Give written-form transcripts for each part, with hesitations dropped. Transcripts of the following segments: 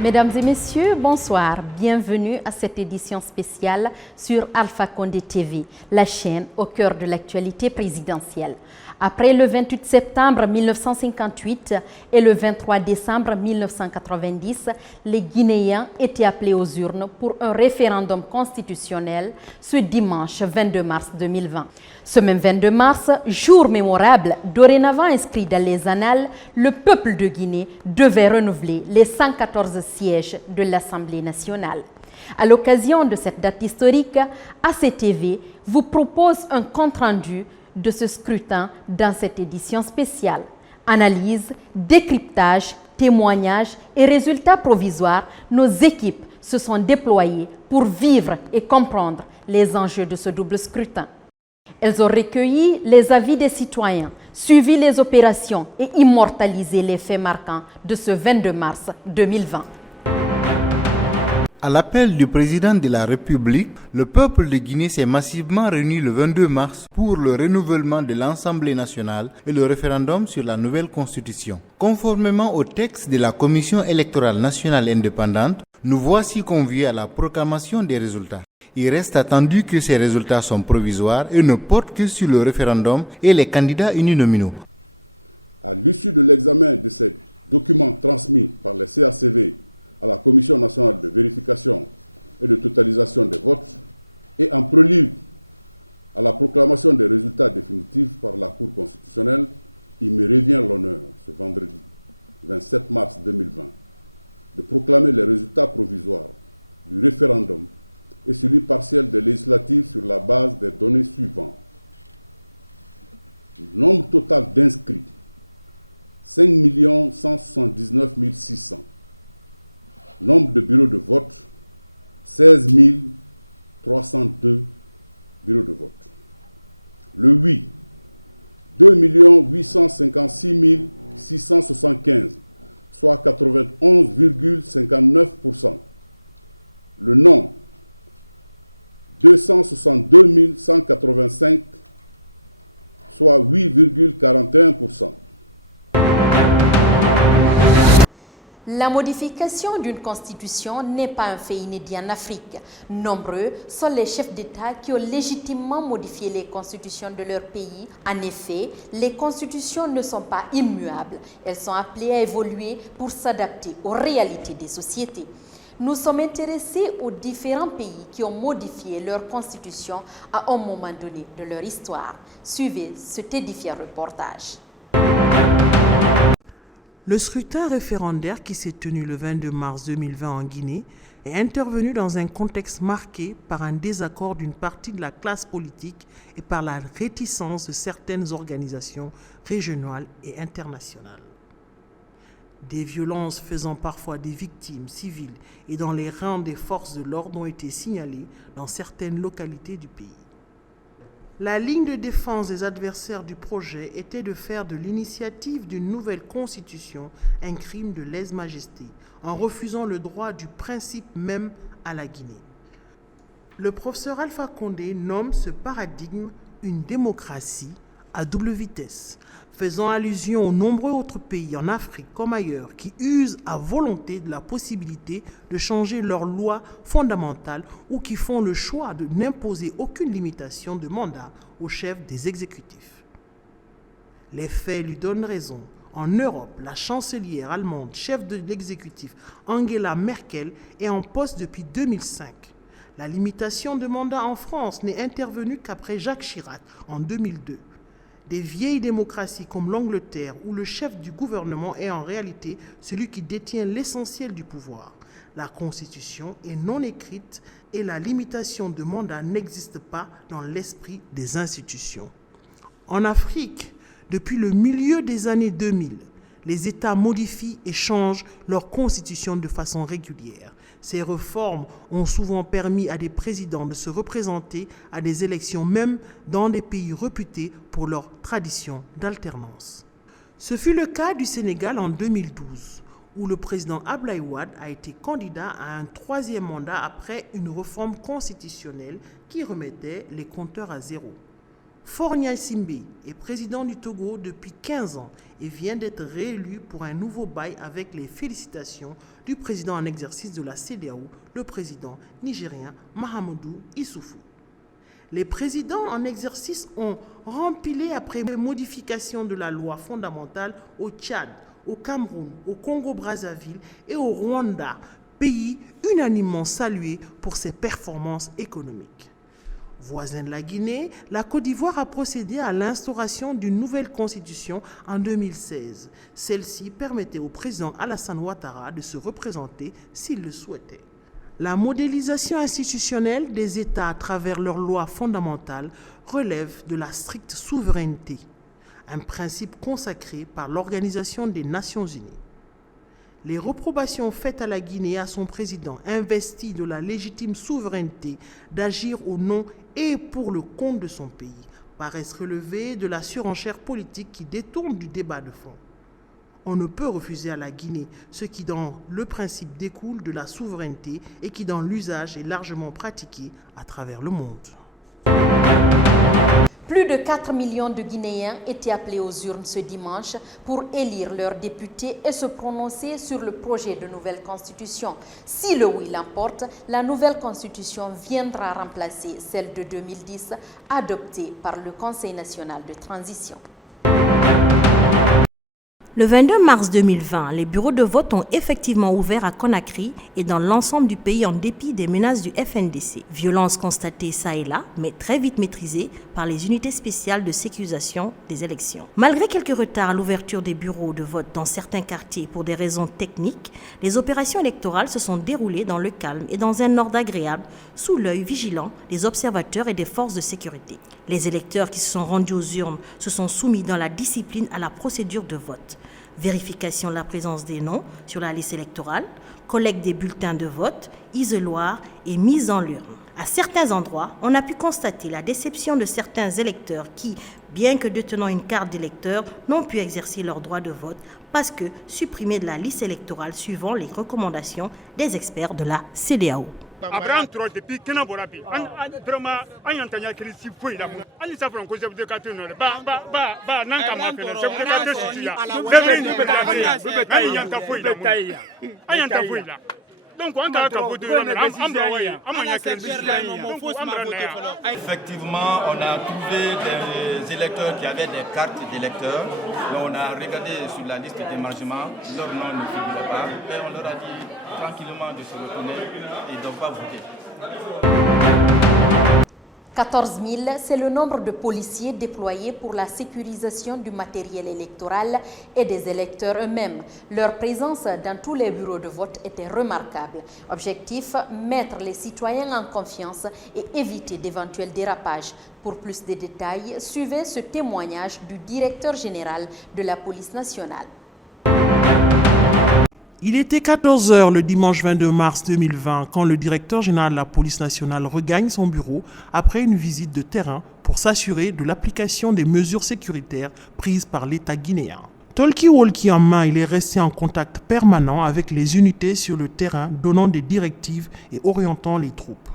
Mesdames et messieurs, bonsoir. Bienvenue à cette édition spéciale sur Alpha Condé TV, la chaîne au cœur de l'actualité présidentielle. Après le 28 septembre 1958 et le 23 décembre 1990, les Guinéens étaient appelés aux urnes pour un référendum constitutionnel ce dimanche 22 mars 2020. Ce même 22 mars, jour mémorable, dorénavant inscrit dans les annales, le peuple de Guinée devait renouveler les 114 sièges de l'Assemblée nationale. À l'occasion de cette date historique, ACTV vous propose un compte-rendu de ce scrutin dans cette édition spéciale. Analyse, décryptage, témoignages et résultats provisoires, nos équipes se sont déployées pour vivre et comprendre les enjeux de ce double scrutin. Elles ont recueilli les avis des citoyens, suivi les opérations et immortalisé les faits marquants de ce 22 mars 2020. À l'appel du président de la République, le peuple de Guinée s'est massivement réuni le 22 mars pour le renouvellement de l'Assemblée nationale et le référendum sur la nouvelle constitution. Conformément au texte de la Commission électorale nationale indépendante, nous voici conviés à la proclamation des résultats. Il reste attendu que ces résultats sont provisoires et ne portent que sur le référendum et les candidats uninominaux. À l'issue de l'examen de ces documents transmis par les CACV à la Commission nationale de vérification et de totalisation des votes et en prélude à la proclamation des résultats définitifs par la Cour constitutionnelle, il me revient l'honneur, ce vendredi 27 mars 2020, de proclamer les résultats provisoires du référendum et celui partiel des législatives sur la base des données suivantes. Nombre total d'inscrits, 5 179 600. Nombre de bureaux de vote, 16 302 bureaux de vote. Le oui, 2 856 675, soit 91,59%. Le non, 262 185, soit 8,41%. La modification d'une constitution n'est pas un fait inédit en Afrique. Nombreux sont les chefs d'État qui ont légitimement modifié les constitutions de leur pays. En effet, les constitutions ne sont pas immuables. Elles sont appelées à évoluer pour s'adapter aux réalités des sociétés. Nous sommes intéressés aux différents pays qui ont modifié leur constitution à un moment donné de leur histoire. Suivez cet édifiant reportage. Le scrutin référendaire qui s'est tenu le 22 mars 2020 en Guinée est intervenu dans un contexte marqué par un désaccord d'une partie de la classe politique et par la réticence de certaines organisations régionales et internationales. Des violences faisant parfois des victimes civiles et dans les rangs des forces de l'ordre ont été signalées dans certaines localités du pays. La ligne de défense des adversaires du projet était de faire de l'initiative d'une nouvelle constitution un crime de lèse-majesté, en refusant le droit du principe même à la Guinée. Le professeur Alpha Condé nomme ce paradigme une démocratie à double vitesse, faisant allusion aux nombreux autres pays en Afrique comme ailleurs qui usent à volonté de la possibilité de changer leurs lois fondamentales ou qui font le choix de n'imposer aucune limitation de mandat au chef des exécutifs. Les faits lui donnent raison. En Europe, la chancelière allemande, chef de l'exécutif Angela Merkel, est en poste depuis 2005. La limitation de mandat en France n'est intervenue qu'après Jacques Chirac en 2002. Des vieilles démocraties comme l'Angleterre, où le chef du gouvernement est en réalité celui qui détient l'essentiel du pouvoir. La Constitution est non écrite et la limitation de mandat n'existe pas dans l'esprit des institutions. En Afrique, depuis le milieu des années 2000, les États modifient et changent leur constitution de façon régulière. Ces réformes ont souvent permis à des présidents de se représenter à des élections, même dans des pays réputés pour leur tradition d'alternance. Ce fut le cas du Sénégal en 2012, où le président Abdoulaye Wade a été candidat à un troisième mandat après une réforme constitutionnelle qui remettait les compteurs à zéro. Faure Gnassingbé est président du Togo depuis 15 ans et vient d'être réélu pour un nouveau bail avec les félicitations du président en exercice de la CEDEAO, le président nigérien Mahamadou Issoufou. Les présidents en exercice ont rempilé après modification de la loi fondamentale au Tchad, au Cameroun, au Congo-Brazzaville et au Rwanda, pays unanimement salués pour ses performances économiques. Voisin de la Guinée, la Côte d'Ivoire a procédé à l'instauration d'une nouvelle constitution en 2016. Celle-ci permettait au président Alassane Ouattara de se représenter s'il le souhaitait. La modélisation institutionnelle des États à travers leurs lois fondamentales relève de la stricte souveraineté, un principe consacré par l'Organisation des Nations Unies. Les reprobations faites à la Guinée et à son président, investi de la légitime souveraineté d'agir au nom et pour le compte de son pays, paraissent relever de la surenchère politique qui détourne du débat de fond. On ne peut refuser à la Guinée ce qui dans le principe découle de la souveraineté et qui dans l'usage est largement pratiqué à travers le monde. Plus de 4 millions de Guinéens étaient appelés aux urnes ce dimanche pour élire leurs députés et se prononcer sur le projet de nouvelle constitution. Si le oui l'emporte, la nouvelle constitution viendra remplacer celle de 2010 adoptée par le Conseil national de transition. Le 22 mars 2020, les bureaux de vote ont effectivement ouvert à Conakry et dans l'ensemble du pays en dépit des menaces du FNDC. Violences constatées ça et là, mais très vite maîtrisées par les unités spéciales de sécurisation des élections. Malgré quelques retards à l'ouverture des bureaux de vote dans certains quartiers pour des raisons techniques, les opérations électorales se sont déroulées dans le calme et dans un ordre agréable, sous l'œil vigilant des observateurs et des forces de sécurité. Les électeurs qui se sont rendus aux urnes se sont soumis dans la discipline à la procédure de vote. Vérification de la présence des noms sur la liste électorale, collecte des bulletins de vote, isoloir et mise en l'urne. À certains endroits, on a pu constater la déception de certains électeurs qui, bien que détenant une carte d'électeur, n'ont pu exercer leur droit de vote parce que supprimés de la liste électorale suivant les recommandations des experts de la CEDEAO. Abraham Traoré depuis Kena Borabi vraiment anyantanya krisi foi la mu ani safran ko chef de quartier no ba nan ka ma fele chef de quartier su ya devri ni ba ani yanta foi la mu anyanta foi la donc on ka ka bodo na amba oui amanya krisi donc amra na. Effectivement, on a trouvé des électeurs qui avaient des cartes d'électeurs. On a regardé sur la liste d'émargement, leur nom ne figurait pas. Et on leur a dit tranquillement de se retourner et de ne pas voter. 14 000, c'est le nombre de policiers déployés pour la sécurisation du matériel électoral et des électeurs eux-mêmes. Leur présence dans tous les bureaux de vote était remarquable. Objectif, mettre les citoyens en confiance et éviter d'éventuels dérapages. Pour plus de détails, suivez ce témoignage du directeur général de la police nationale. Il était 14 h le dimanche 22 mars 2020 quand le directeur général de la police nationale regagne son bureau après une visite de terrain pour s'assurer de l'application des mesures sécuritaires prises par l'État guinéen. Talkie-walkie en main, il est resté en contact permanent avec les unités sur le terrain, donnant des directives et orientant les troupes.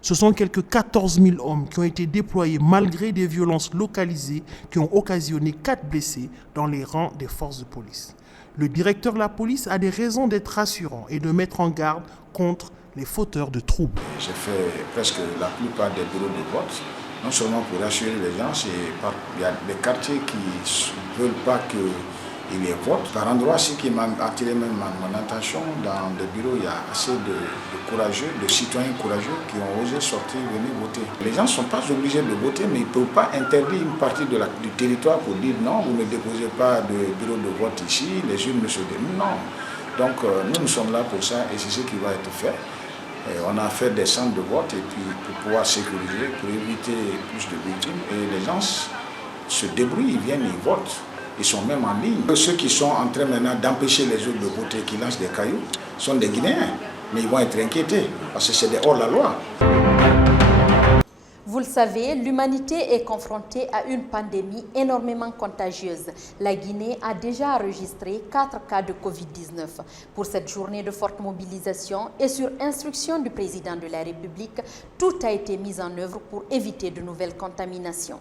Ce sont quelques 14 000 hommes qui ont été déployés malgré des violences localisées qui ont occasionné 4 blessés dans les rangs des forces de police. Le directeur de la police a des raisons d'être rassurant et de mettre en garde contre les fauteurs de troubles. J'ai fait presque la plupart des bureaux de vote, non seulement pour rassurer les gens, il y a des quartiers qui ne veulent pas qu'il y ait vote. Par endroit, ce qui m'a attiré même mon attention, dans des bureaux, il y a assez de courageux, de citoyens courageux qui ont osé sortir, venir voter. Les gens ne sont pas obligés de voter, mais ils ne peuvent pas interdire une partie du territoire pour dire non, vous ne déposez pas de bureau de vote ici, les urnes ne se dénouent. Non. Donc nous sommes là pour ça et c'est ce qui va être fait. Et on a fait des centres de vote et puis pour pouvoir sécuriser, pour éviter plus de victimes. Et les gens se débrouillent, ils viennent, ils votent. Ils sont même en ligne. Ceux qui sont en train maintenant d'empêcher les autres de voter, qui lancent des cailloux, sont des Guinéens. Mais ils vont être inquiétés parce que c'est hors la loi. Vous le savez, l'humanité est confrontée à une pandémie énormément contagieuse. La Guinée a déjà enregistré 4 cas de Covid-19. Pour cette journée de forte mobilisation et sur instruction du président de la République, tout a été mis en œuvre pour éviter de nouvelles contaminations.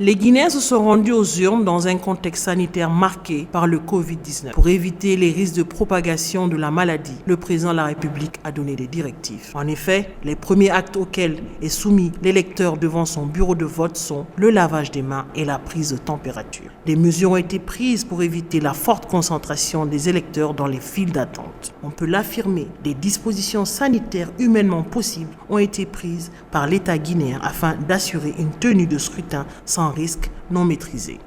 Les Guinéens se sont rendus aux urnes dans un contexte sanitaire marqué par le Covid-19. Pour éviter les risques de propagation de la maladie, le président de la République a donné des directives. En effet, les premiers actes auxquels est soumis l'électeur devant son bureau de vote sont le lavage des mains et la prise de température. Des mesures ont été prises pour éviter la forte concentration des électeurs dans les files d'attente. On peut l'affirmer, des dispositions sanitaires humainement possibles ont été prises par l'État guinéen afin d'assurer une tenue de scrutin sans risque non maîtrisé.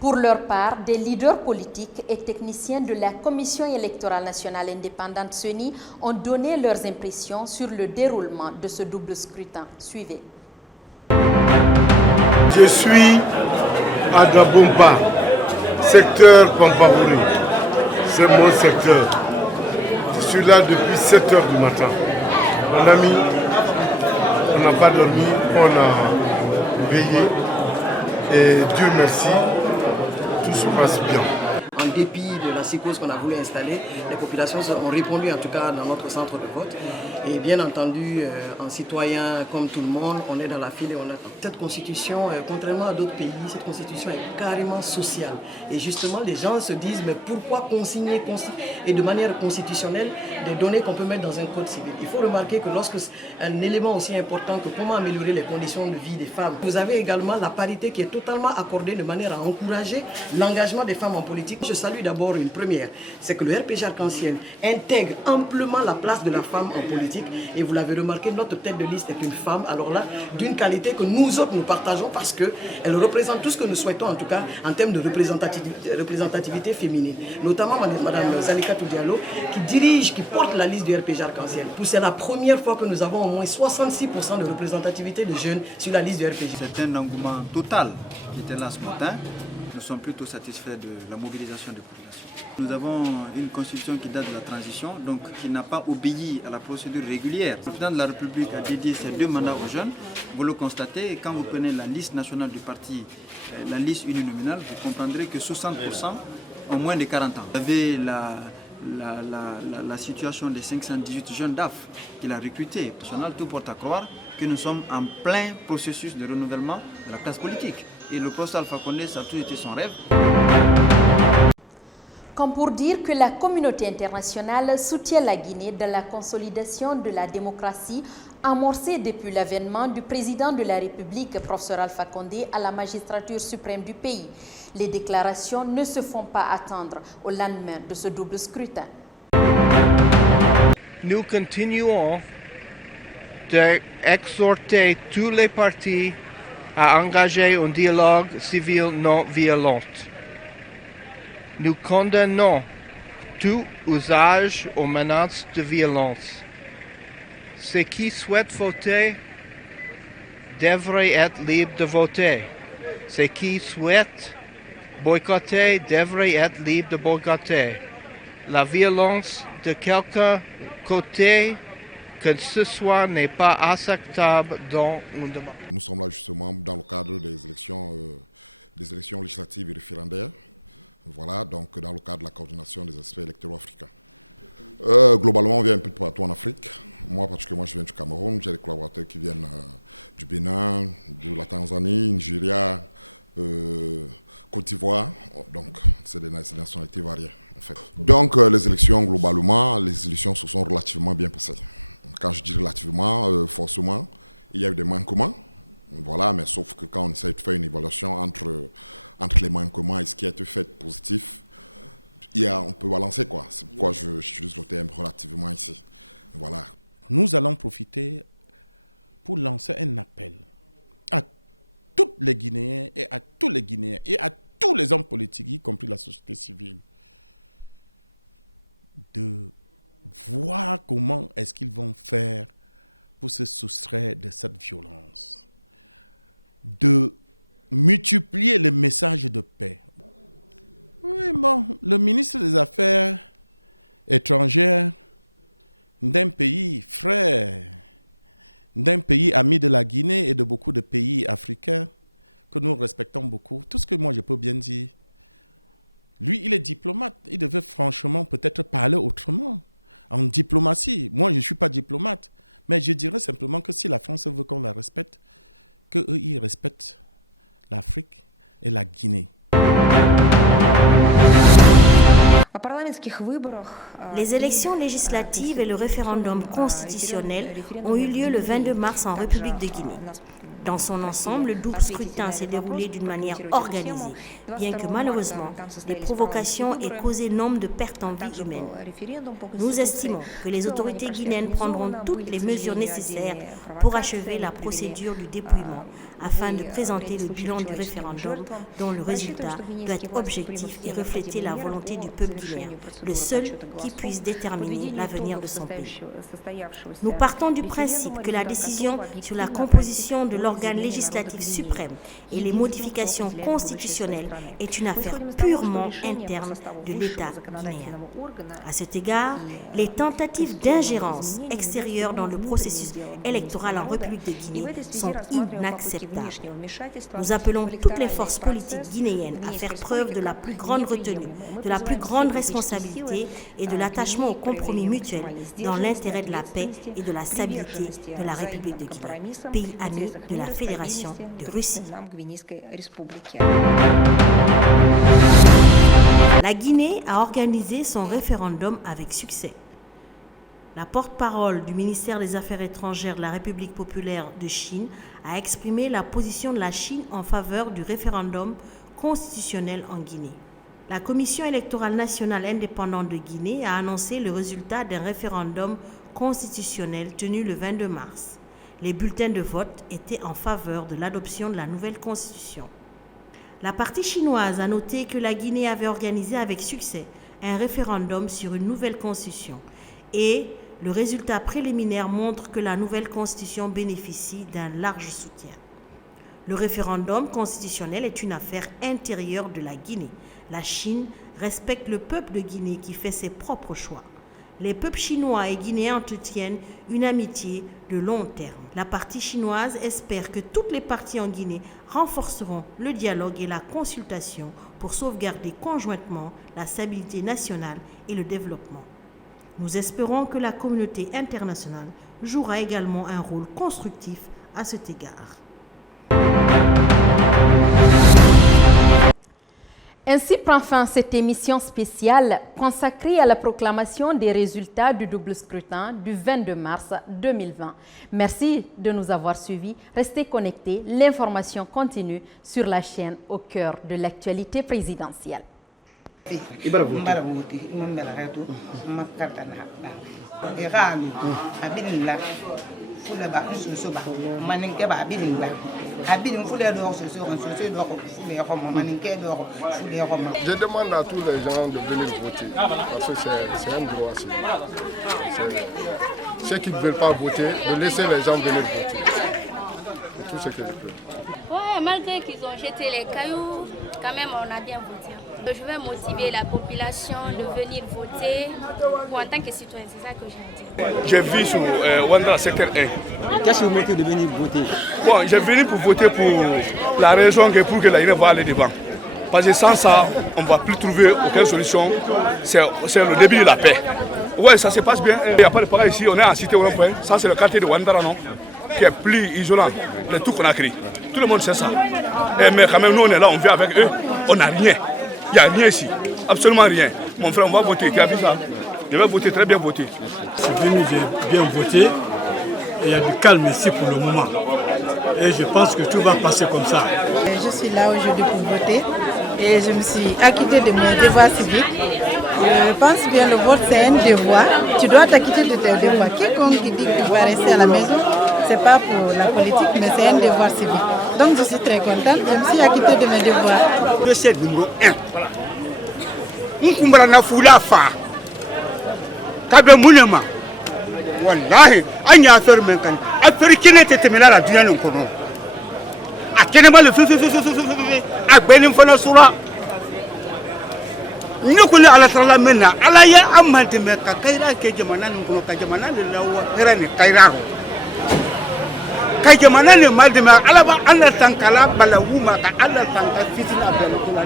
Pour leur part, des leaders politiques et techniciens de la Commission électorale nationale indépendante CENI ont donné leurs impressions sur le déroulement de ce double scrutin. Suivez. Je suis à Dabompa, secteur Pampaouri. C'est mon secteur. Je suis là depuis 7 h du matin. Mon ami, on n'a pas dormi, on a veillé. Et Dieu merci, tout se passe bien. En dépit de la psychose qu'on a voulu installer, les populations ont répondu en tout cas dans notre centre de vote. Et bien entendu, en citoyen comme tout le monde, on est dans la file et on attend. Cette constitution, contrairement à d'autres pays, cette constitution est carrément sociale. Et justement, les gens se disent, mais pourquoi consigner et de manière constitutionnelle des données qu'on peut mettre dans un code civil? Il faut remarquer que lorsque un élément aussi important que comment améliorer les conditions de vie des femmes, vous avez également la parité qui est totalement accordée de manière à encourager l'engagement des femmes en politique. Je salue d'abord une première, c'est que le RPG Arc-en-Ciel intègre amplement la place de la femme en politique. Et vous l'avez remarqué, notre tête de liste est une femme, alors là, d'une qualité que nous autres nous partageons parce qu'elle représente tout ce que nous souhaitons en tout cas en termes de représentativité féminine. Notamment Mme Zalikatou Diallo qui dirige, qui porte la liste du RPG Arc-en-Ciel. C'est la première fois que nous avons au moins 66% de représentativité de jeunes sur la liste du RPG. C'est un engouement total qui était là ce matin. Nous sommes plutôt satisfaits de la mobilisation des populations. Nous avons une constitution qui date de la transition, donc qui n'a pas obéi à la procédure régulière. Le président de la République a dédié ses 2 mandats aux jeunes. Vous le constatez, quand vous prenez la liste nationale du parti, la liste uninominale, vous comprendrez que 60% ont moins de 40 ans. Vous avez la situation des 518 jeunes DAF qu'il a recrutés. Tout porte à croire que nous sommes en plein processus de renouvellement de la classe politique. Et le professeur Alpha Condé, ça a toujours été son rêve. Comme pour dire que la communauté internationale soutient la Guinée dans la consolidation de la démocratie amorcée depuis l'avènement du président de la République, professeur Alpha Condé, à la magistrature suprême du pays. Les déclarations ne se font pas attendre au lendemain de ce double scrutin. Nous continuons d'exhorter tous les partis à engager un dialogue civil non violent. Nous condamnons tout usage ou menace de violence. Ceux qui souhaitent voter devraient être libres de voter. Ceux qui souhaitent boycotter devraient être libres de boycotter. La violence de quelque côté que ce soit n'est pas acceptable dans une démocratie. Nous sommes là justement dans le cadre des élections législatives et référendaires. Voilà, donc dans le cadre de la coordination des aspects électoraux africains. Globalement, on vient un peu de partout en Afrique. Moi, particulièrement, je viens du Cameroun. J'ai des collaborateurs qui viennent du Bénin, de la Tanzanie, Nigeria, Côte d'Ivoire. Donc, c'est des nationalités variées, en fait. Donc, les élections, globalement, les élections se sont relativement bien passées. Quand je dis relativement, forcément, il y a eu des manquements. Voilà, mais sauf que quand on essaie de faire une évaluation entre les manquements et ce qui a été fait positif, on peut balancer, quoi. C'est pourquoi j'utilise le terme relativement ici. Voilà. Nous allons profiter pour lancer un appel à tous les Guinéens et à tous les Guinéens et à tous les hommes politiques, y compris la société civile, de voir comment est-ce qu'ils vont faire pour se soustraire de cette violence, de multiplier les messages de paix. Oui, bon, le ministre des Affaires étrangères d'un pays frère, d'un pays ami de la Guinée et de beaucoup de pays africains que nous respectons beaucoup, tout ce que moi je peux bien dire, lui, il est diplomate. Il devait franchement peut-être parler autrement, en diplomatie. Moi, je ne suis pas diplomate, mais je dirais simplement que si la France veut qu'on la respecte, qu'eux, ils respectent l'Afrique et la Guinée. Les élections législatives et le référendum constitutionnel ont eu lieu le 22 mars en République de Guinée. Dans son ensemble, le double scrutin s'est déroulé d'une manière organisée, bien que malheureusement, des provocations aient causé nombre de pertes en vie humaine. Nous estimons que les autorités guinéennes prendront toutes les mesures nécessaires pour achever la procédure du dépouillement, afin de présenter le bilan du référendum dont le résultat doit être objectif et refléter la volonté du peuple guinéen, le seul qui puisse déterminer l'avenir de son pays. Nous partons du principe que la décision sur la composition de l'organe législatif suprême et les modifications constitutionnelles est une affaire purement interne de l'État guinéen. À cet égard, les tentatives d'ingérence extérieure dans le processus électoral en République de Guinée sont inacceptables. Nous appelons toutes les forces politiques guinéennes à faire preuve de la plus grande retenue, de la plus grande responsabilité et de l'attachement au compromis mutuel dans l'intérêt de la paix et de la stabilité de la République de Guinée, pays ami de la Fédération de Russie. La Guinée a organisé son référendum avec succès. La porte-parole du ministère des Affaires étrangères de la République populaire de Chine a exprimé la position de la Chine en faveur du référendum constitutionnel en Guinée. La Commission électorale nationale indépendante de Guinée a annoncé le résultat d'un référendum constitutionnel tenu le 22 mars. Les bulletins de vote étaient en faveur de l'adoption de la nouvelle constitution. La partie chinoise a noté que la Guinée avait organisé avec succès un référendum sur une nouvelle constitution et le résultat préliminaire montre que la nouvelle constitution bénéficie d'un large soutien. Le référendum constitutionnel est une affaire intérieure de la Guinée. La Chine respecte le peuple de Guinée qui fait ses propres choix. Les peuples chinois et guinéens entretiennent une amitié de long terme. La partie chinoise espère que toutes les parties en Guinée renforceront le dialogue et la consultation pour sauvegarder conjointement la stabilité nationale et le développement. Nous espérons que la communauté internationale jouera également un rôle constructif à cet égard. Ainsi prend fin cette émission spéciale consacrée à la proclamation des résultats du double scrutin du 22 mars 2020. Merci de nous avoir suivis. Restez connectés. L'information continue sur la chaîne au cœur de l'actualité présidentielle. Je demande à tous les gens de venir voter, parce que c'est un droit. Ceux qui ne veulent pas voter, de laisser les gens venir voter. C'est tout ce que je peux. Ouais, malgré qu'ils ont jeté les cailloux, quand même on a bien voté. Je vais motiver la population de venir voter en tant que citoyen, c'est ça que je veux dire. Je vis sur Wanda secteur 1. Qu'est-ce qui vous motive de venir voter? Bon, je venu pour voter pour la raison que pour que la Guinée va aller devant. Parce que sans ça, on ne va plus trouver aucune solution. C'est le début de la paix. Oui, ça se passe bien. Il n'y a pas de pareil ici, on est en cité au point. Ça, c'est le quartier de Wandara, non? Qui est plus isolant de tout qu'on a créé. Tout le monde sait ça. Mais quand même, nous, on est là, on vit avec eux, on n'a rien. Il n'y a rien ici, absolument rien. Mon frère, on va voter, tu as vu ça? Je vais voter, très bien voter. Je suis venu, j'ai bien voté. Et il y a du calme ici pour le moment. Et je pense que tout va passer comme ça. Je suis là aujourd'hui pour voter. Et je me suis acquittée de mes devoirs civiques. Je pense bien le vote, c'est un devoir. Tu dois t'acquitter de tes devoirs. Quiconque dit que tu vas rester à la maison, ce n'est pas pour la politique, mais c'est un devoir civique. Donc je suis très contente. Je me suis acquittée de mes devoirs. Dossier numéro 1. Voilà. Nkumbara na fula fa. Kabe munema. Wallahi, anya affaire men kan. Affaire kine tetemela la dunya nkono. Akene ba le agbeni fona sura. Nikuni ala tala menna ala ya amante me ka kaira ke jamana nkono ka jamana le lawa hera ni kairaro. Ka jamana le madima ala ba Allah tankala bala wuma ka Allah tanka fitina bel ko la